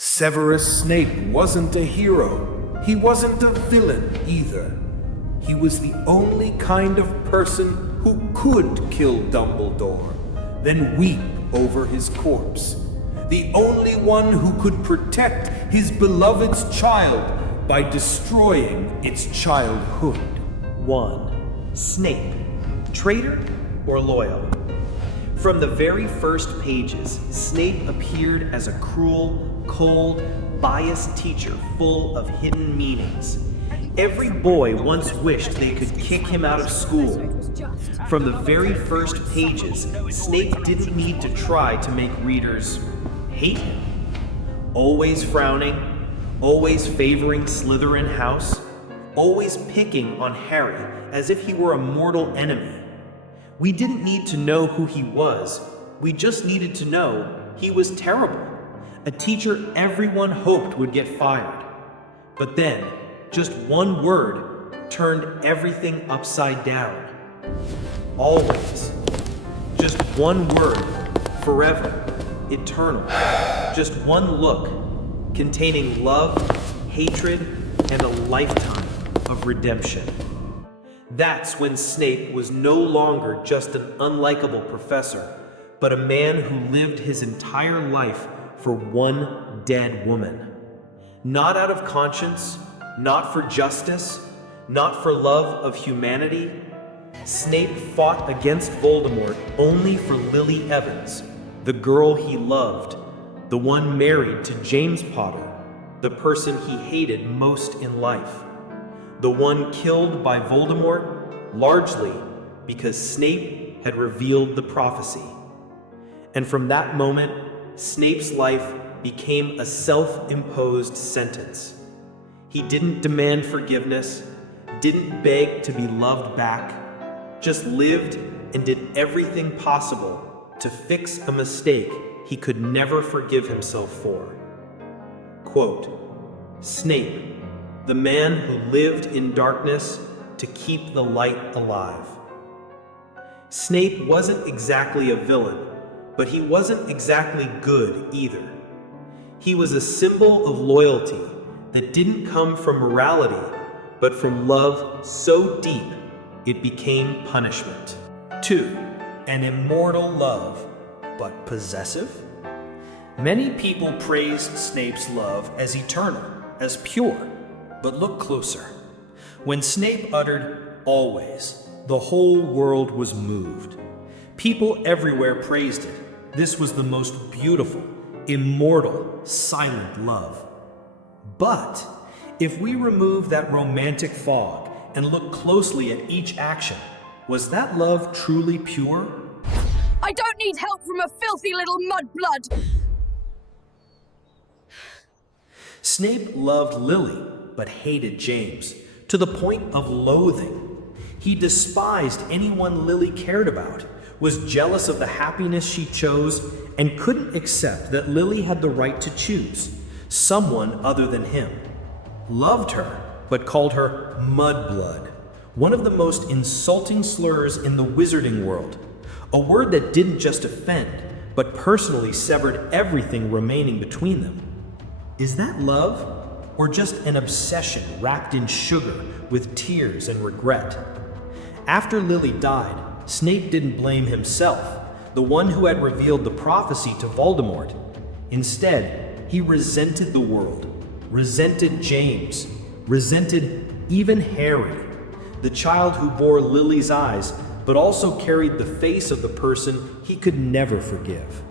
Severus Snape wasn't a hero. He wasn't a villain either. He was the only kind of person who could kill Dumbledore, then weep over his corpse. The only one who could protect his beloved's child by destroying its childhood. 1. Snape, traitor or loyal? From the very first pages, Snape appeared as a cruel, cold, biased teacher full of hidden meanings. Every boy once wished they could kick him out of school. From the very first pages, Snape didn't need to try to make readers hate him. Always frowning, always favoring Slytherin house, always picking on Harry as if he were a mortal enemy. We didn't need to know who he was, we just needed to know he was terrible. A teacher everyone hoped would get fired. But then, just one word turned everything upside down. Always. Just one word, forever, eternal. Just one look, containing love, hatred, and a lifetime of redemption. That's when Snape was no longer just an unlikable professor, but a man who lived his entire life for one dead woman. Not out of conscience, not for justice, not for love of humanity. Snape fought against Voldemort only for Lily Evans, the girl he loved, the one married to James Potter, the person he hated most in life, the one killed by Voldemort, largely because Snape had revealed the prophecy. And from that moment, Snape's life became a self-imposed sentence. He didn't demand forgiveness, didn't beg to be loved back, just lived and did everything possible to fix a mistake he could never forgive himself for. Quote, Snape, the man who lived in darkness to keep the light alive. Snape wasn't exactly a villain, but he wasn't exactly good either. He was a symbol of loyalty that didn't come from morality, but from love so deep it became punishment. 2. An immortal love, but possessive? Many people praised Snape's love as eternal, as pure, but look closer. When Snape uttered, "always," the whole world was moved. People everywhere praised it. This was the most beautiful, immortal, silent love. But if we remove that romantic fog and look closely at each action, was that love truly pure? I don't need help from a filthy little mudblood! Snape loved Lily, but hated James, to the point of loathing. He despised anyone Lily cared about, was jealous of the happiness she chose, and couldn't accept that Lily had the right to choose someone other than him. Loved her, but called her mudblood, one of the most insulting slurs in the wizarding world, a word that didn't just offend, but personally severed everything remaining between them. Is that love, or just an obsession wrapped in sugar with tears and regret? After Lily died, Snape didn't blame himself, the one who had revealed the prophecy to Voldemort. Instead, he resented the world, resented James, resented even Harry, the child who bore Lily's eyes, but also carried the face of the person he could never forgive.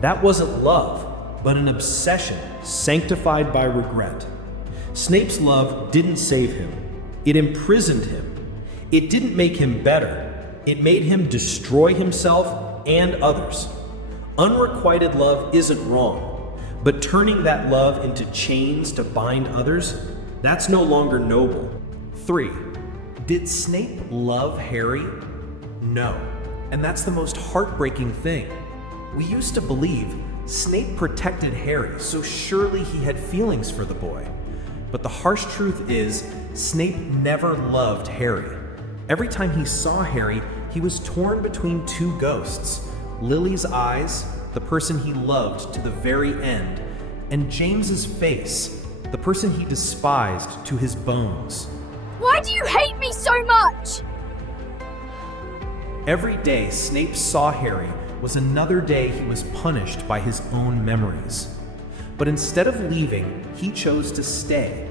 That wasn't love, but an obsession sanctified by regret. Snape's love didn't save him. It imprisoned him. It didn't make him better. It made him destroy himself and others. Unrequited love isn't wrong, but turning that love into chains to bind others, that's no longer noble. 3. Did Snape love Harry? No. And that's the most heartbreaking thing. We used to believe Snape protected Harry, so surely he had feelings for the boy. But the harsh truth is, Snape never loved Harry. Every time he saw Harry, he was torn between two ghosts, Lily's eyes, the person he loved to the very end, and James's face, the person he despised to his bones. Why do you hate me so much? Every day Snape saw Harry was another day he was punished by his own memories. But instead of leaving, he chose to stay.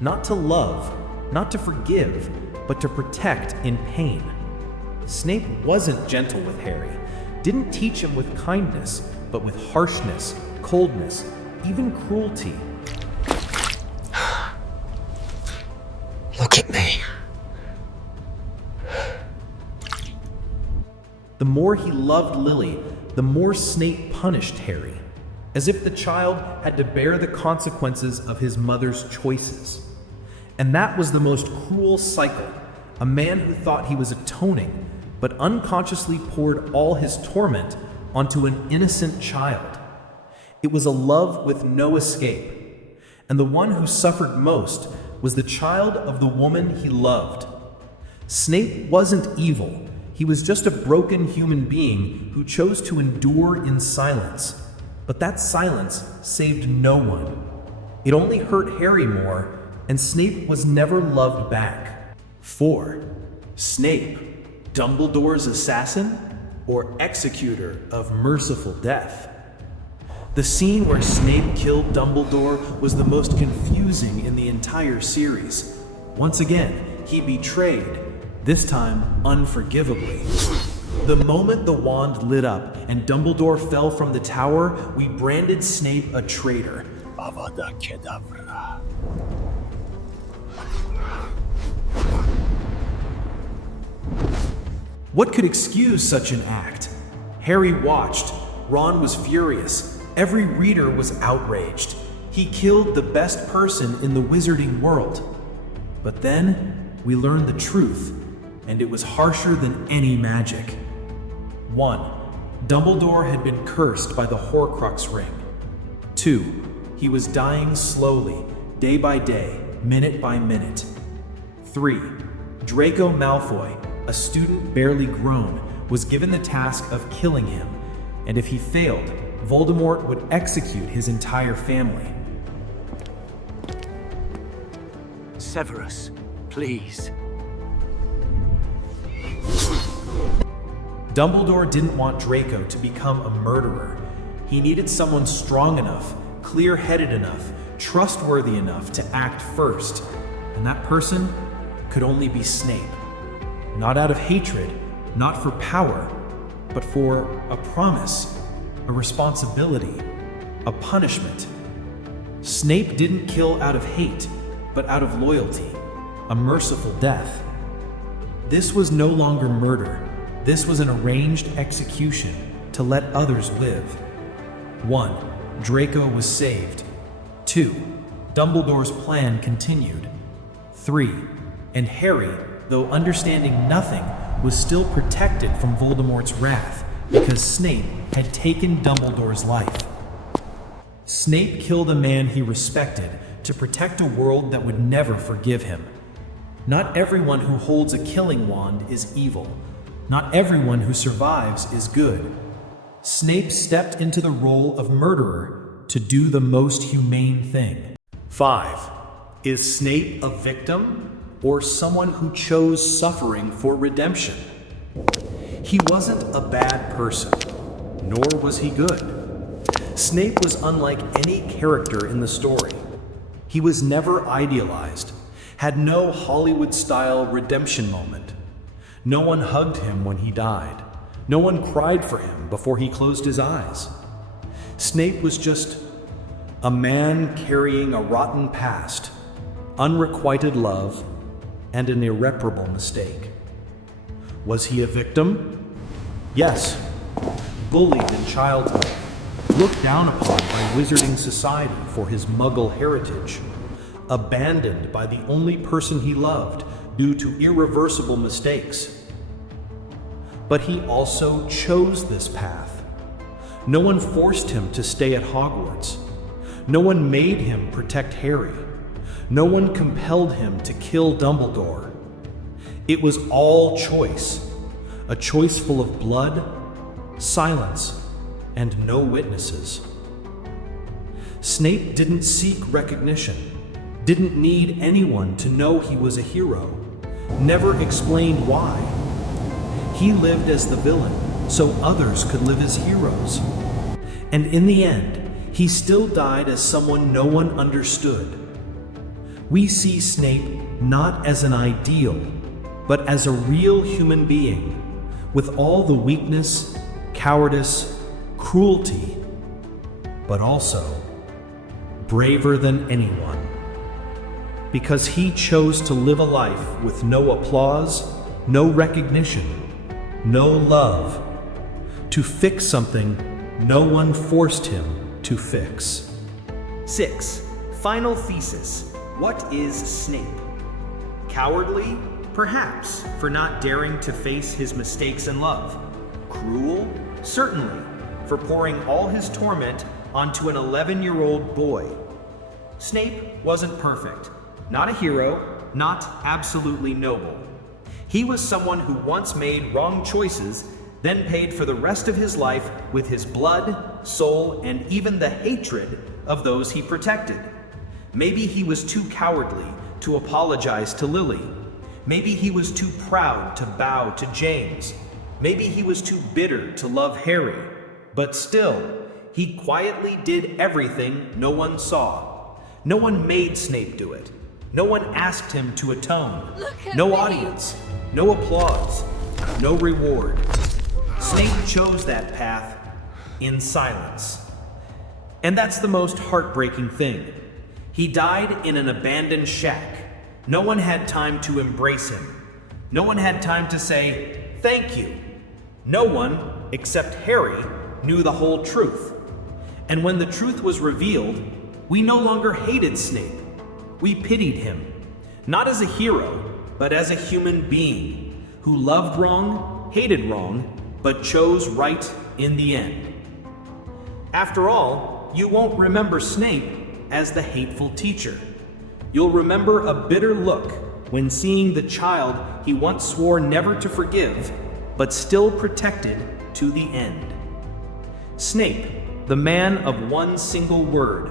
Not to love, not to forgive, but to protect in pain. Snape wasn't gentle with Harry, didn't teach him with kindness, but with harshness, coldness, even cruelty. Look at me. The more he loved Lily, the more Snape punished Harry, as if the child had to bear the consequences of his mother's choices. And that was the most cruel cycle, a man who thought he was atoning, but unconsciously poured all his torment onto an innocent child. It was a love with no escape, and the one who suffered most was the child of the woman he loved. Snape wasn't evil. He was just a broken human being who chose to endure in silence. But that silence saved no one. It only hurt Harry more, and Snape was never loved back. 4. Snape, Dumbledore's assassin or executor of merciful death? The scene where Snape killed Dumbledore was the most confusing in the entire series. Once again, he betrayed, this time unforgivably. The moment the wand lit up and Dumbledore fell from the tower, we branded Snape a traitor. Avada Kedavra. What could excuse such an act? Harry watched. Ron was furious. Every reader was outraged. He killed the best person in the wizarding world. But then we learned the truth, and it was harsher than any magic. 1. Dumbledore had been cursed by the Horcrux ring. 2. He was dying slowly, day by day, minute by minute. 3. Draco Malfoy, a student barely grown, was given the task of killing him, and if he failed, Voldemort would execute his entire family. Severus, please. Dumbledore didn't want Draco to become a murderer. He needed someone strong enough, clear-headed enough, trustworthy enough to act first. And that person could only be Snape. Not out of hatred, not for power, but for a promise, a responsibility, a punishment. Snape didn't kill out of hate, but out of loyalty, a merciful death. This was no longer murder. This was an arranged execution to let others live. 1. Draco was saved. 2. Dumbledore's plan continued. 3. And Harry, though understanding nothing, was still protected from Voldemort's wrath because Snape had taken Dumbledore's life. Snape killed a man he respected to protect a world that would never forgive him. Not everyone who holds a killing wand is evil. Not everyone who survives is good. Snape stepped into the role of murderer to do the most humane thing. 5. Is Snape a victim or someone who chose suffering for redemption? He wasn't a bad person, nor was he good. Snape was unlike any character in the story. He was never idealized, had no Hollywood-style redemption moment. No one hugged him when he died. No one cried for him before he closed his eyes. Snape was just a man carrying a rotten past, unrequited love, and an irreparable mistake. Was he a victim? Yes. Bullied in childhood, looked down upon by wizarding society for his Muggle heritage, abandoned by the only person he loved due to irreversible mistakes. But he also chose this path. No one forced him to stay at Hogwarts. No one made him protect Harry. No one compelled him to kill Dumbledore. It was all choice, a choice full of blood, silence, and no witnesses. Snape didn't seek recognition, didn't need anyone to know he was a hero, never explained why. He lived as the villain so others could live as heroes. And in the end, he still died as someone no one understood. We see Snape not as an ideal, but as a real human being, with all the weakness, cowardice, cruelty, but also braver than anyone. Because he chose to live a life with no applause, no recognition, no love, to fix something no one forced him to fix. 6. Final thesis. What is Snape? Cowardly? Perhaps, for not daring to face his mistakes in love. Cruel? Certainly, for pouring all his torment onto an 11-year-old boy. Snape wasn't perfect. Not a hero, not absolutely noble. He was someone who once made wrong choices, then paid for the rest of his life with his blood, soul, and even the hatred of those he protected. Maybe he was too cowardly to apologize to Lily. Maybe he was too proud to bow to James. Maybe he was too bitter to love Harry. But still, he quietly did everything no one saw. No one made Snape do it. No one asked him to atone. No audience, no applause, no reward. Snape chose that path in silence. And that's the most heartbreaking thing. He died in an abandoned shack. No one had time to embrace him. No one had time to say, thank you. No one, except Harry, knew the whole truth. And when the truth was revealed, we no longer hated Snape. We pitied him, not as a hero, but as a human being who loved wrong, hated wrong, but chose right in the end. After all, you won't remember Snape as the hateful teacher. You'll remember a bitter look when seeing the child he once swore never to forgive, but still protected to the end. Snape, the man of one single word,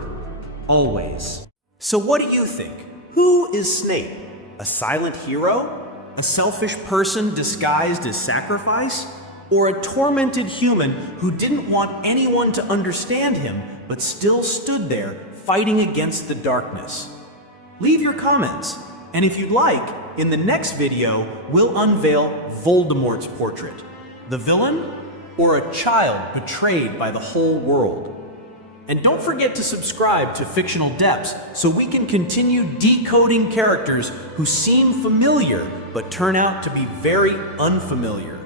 always. So what do you think? Who is Snape? A silent hero? A selfish person disguised as sacrifice? Or a tormented human who didn't want anyone to understand him, but still stood there fighting against the darkness? Leave your comments, and if you'd like, in the next video, we'll unveil Voldemort's portrait. The villain, or a child betrayed by the whole world? And don't forget to subscribe to Fictional Depths so we can continue decoding characters who seem familiar but turn out to be very unfamiliar.